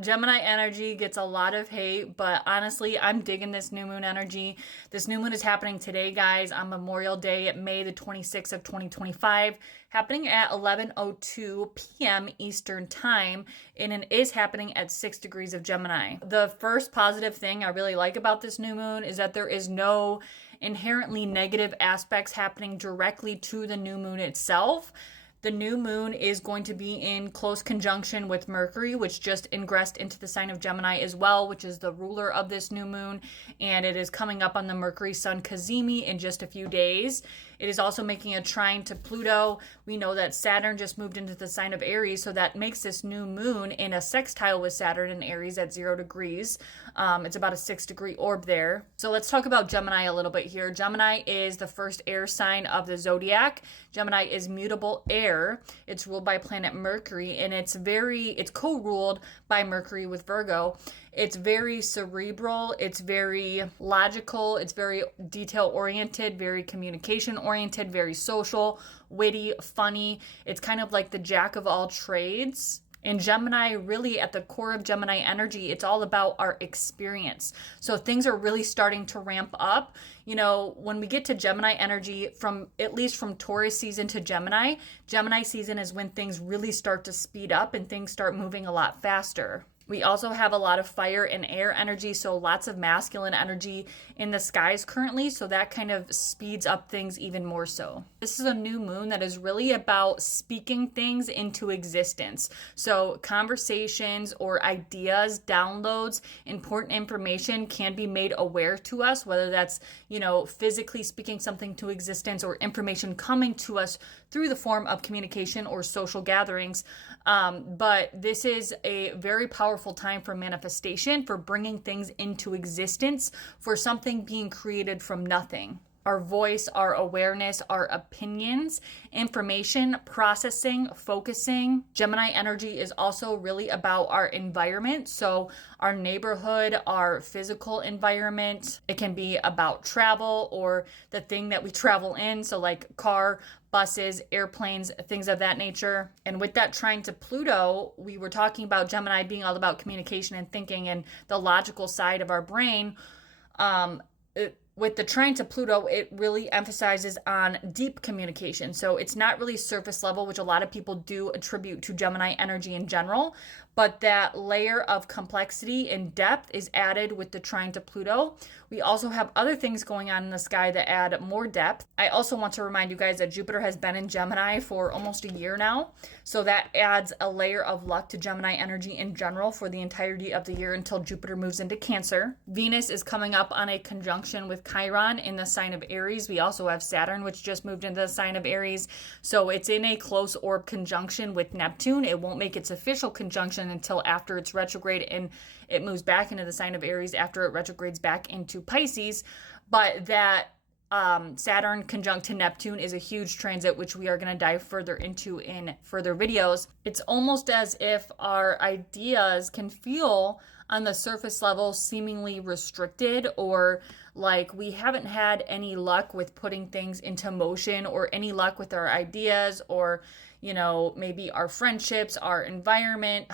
Gemini energy gets a lot of hate, but honestly, I'm digging this new moon energy. This new moon is happening today, guys, on Memorial Day, May the 26th of 2025, happening at 11:02 p.m. Eastern Time, and it is happening at 6 degrees of Gemini. The first positive thing I really like about this new moon is that there is no inherently negative aspects happening directly to the new moon itself. The new moon is going to be in close conjunction with Mercury, which just ingressed into the sign of Gemini as well, which is the ruler of this new moon. And it is coming up on the Mercury Sun Cazimi in just a few days. It is also making a trine to Pluto. We know that Saturn just moved into the sign of Aries, so that makes this new moon in a sextile with Saturn in Aries at 0 degrees. It's about a 6-degree orb there. So let's talk about Gemini a little bit here. Gemini is the first air sign of the zodiac. Gemini is mutable air. It's ruled by planet Mercury, and it's co-ruled by Mercury with Virgo. It's very cerebral, it's very logical, it's very detail-oriented, very communication-oriented, very social, witty, funny. It's kind of like the jack of all trades. And Gemini, really at the core of Gemini energy, it's all about our experience. So things are really starting to ramp up. You know, when we get to Gemini energy, at least from Taurus season to Gemini season is when things really start to speed up and things start moving a lot faster. We also have a lot of fire and air energy, so lots of masculine energy in the skies currently, so that kind of speeds up things even more so. This is a new moon that is really about speaking things into existence. So conversations or ideas, downloads, important information can be made aware to us, whether that's, physically speaking something to existence or information coming to us through the form of communication or social gatherings. But this is a very powerful time for manifestation, for bringing things into existence, for something being created from nothing. Our voice, our awareness, our opinions, information, processing, focusing. Gemini energy is also really about our environment. So our neighborhood, our physical environment. It can be about travel or the thing that we travel in. So like car, buses, airplanes, things of that nature. And with that trine to Pluto, we were talking about Gemini being all about communication and thinking and the logical side of our brain. With the trine to Pluto, it really emphasizes on deep communication. So it's not really surface level, which a lot of people do attribute to Gemini energy in general, but that layer of complexity and depth is added with the trine to Pluto. We also have other things going on in the sky that add more depth. I also want to remind you guys that Jupiter has been in Gemini for almost a year now. So that adds a layer of luck to Gemini energy in general for the entirety of the year until Jupiter moves into Cancer. Venus is coming up on a conjunction with Chiron in the sign of Aries. We also have Saturn, which just moved into the sign of Aries. So it's in a close orb conjunction with Neptune. It won't make its official conjunction until after it's retrograde and it moves back into the sign of Aries after it retrogrades back into Pisces. But that Saturn conjunct to Neptune is a huge transit, which we are going to dive further into in further videos. It's almost as if our ideas can feel on the surface level seemingly restricted, or like we haven't had any luck with putting things into motion or any luck with our ideas, or maybe our friendships, our environment,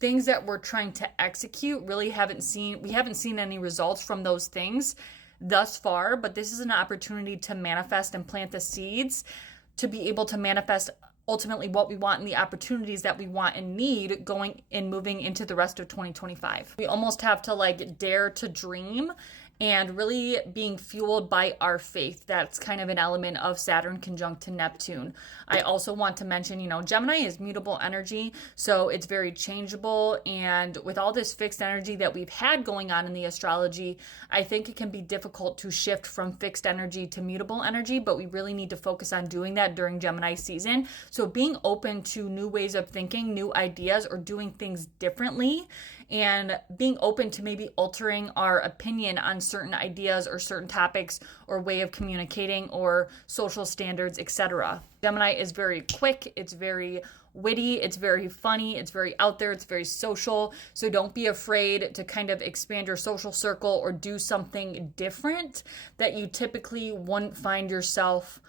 things that we're trying to execute we haven't seen any results from those things thus far. But this is an opportunity to manifest and plant the seeds to be able to manifest ultimately what we want and the opportunities that we want and need going and moving into the rest of 2025. We almost have to dare to dream and really being fueled by our faith. That's kind of an element of Saturn conjunct to Neptune. I also want to mention, Gemini is mutable energy, so it's very changeable. And with all this fixed energy that we've had going on in the astrology, I think it can be difficult to shift from fixed energy to mutable energy, but we really need to focus on doing that during Gemini season. So being open to new ways of thinking, new ideas, or doing things differently, and being open to maybe altering our opinion on certain ideas or certain topics or way of communicating or social standards, etc. Gemini is very quick, it's very witty, it's very funny, it's very out there, it's very social. So don't be afraid to kind of expand your social circle or do something different that you typically wouldn't find yourself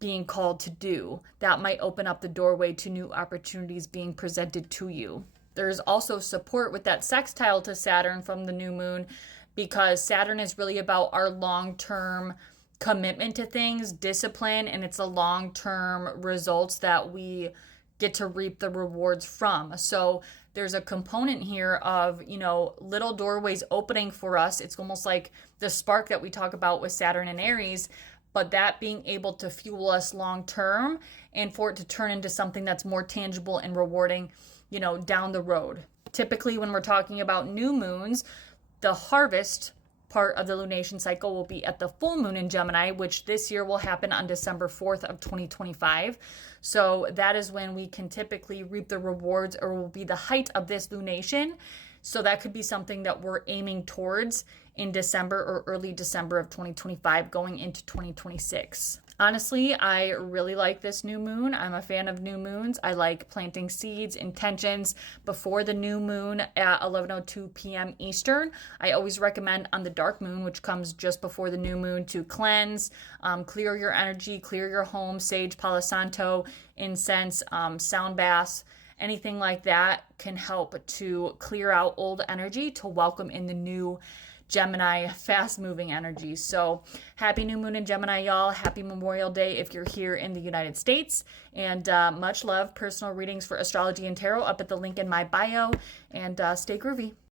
being called to do. That might open up the doorway to new opportunities being presented to you. There's also support with that sextile to Saturn from the new moon, because Saturn is really about our long-term commitment to things, discipline, and it's the long-term results that we get to reap the rewards from. So there's a component here of, little doorways opening for us. It's almost like the spark that we talk about with Saturn and Aries, but that being able to fuel us long term and for it to turn into something that's more tangible and rewarding, down the road. Typically, when we're talking about new moons, the harvest part of the lunation cycle will be at the full moon in Gemini, which this year will happen on December 4th of 2025. So that is when we can typically reap the rewards, or will be the height of this lunation. So that could be something that we're aiming towards in December or early December of 2025 going into 2026. Honestly, I really like this new moon. I'm a fan of new moons. I like planting seeds, intentions before the new moon at 11:02 p.m. Eastern. I always recommend on the dark moon, which comes just before the new moon, to cleanse, clear your energy, clear your home, sage, palo santo, incense, sound baths. Anything like that can help to clear out old energy to welcome in the new Gemini fast-moving energy. So happy new moon in Gemini, y'all. Happy Memorial Day if you're here in the United States. And much love. Personal readings for astrology and tarot up at the link in my bio. And stay groovy.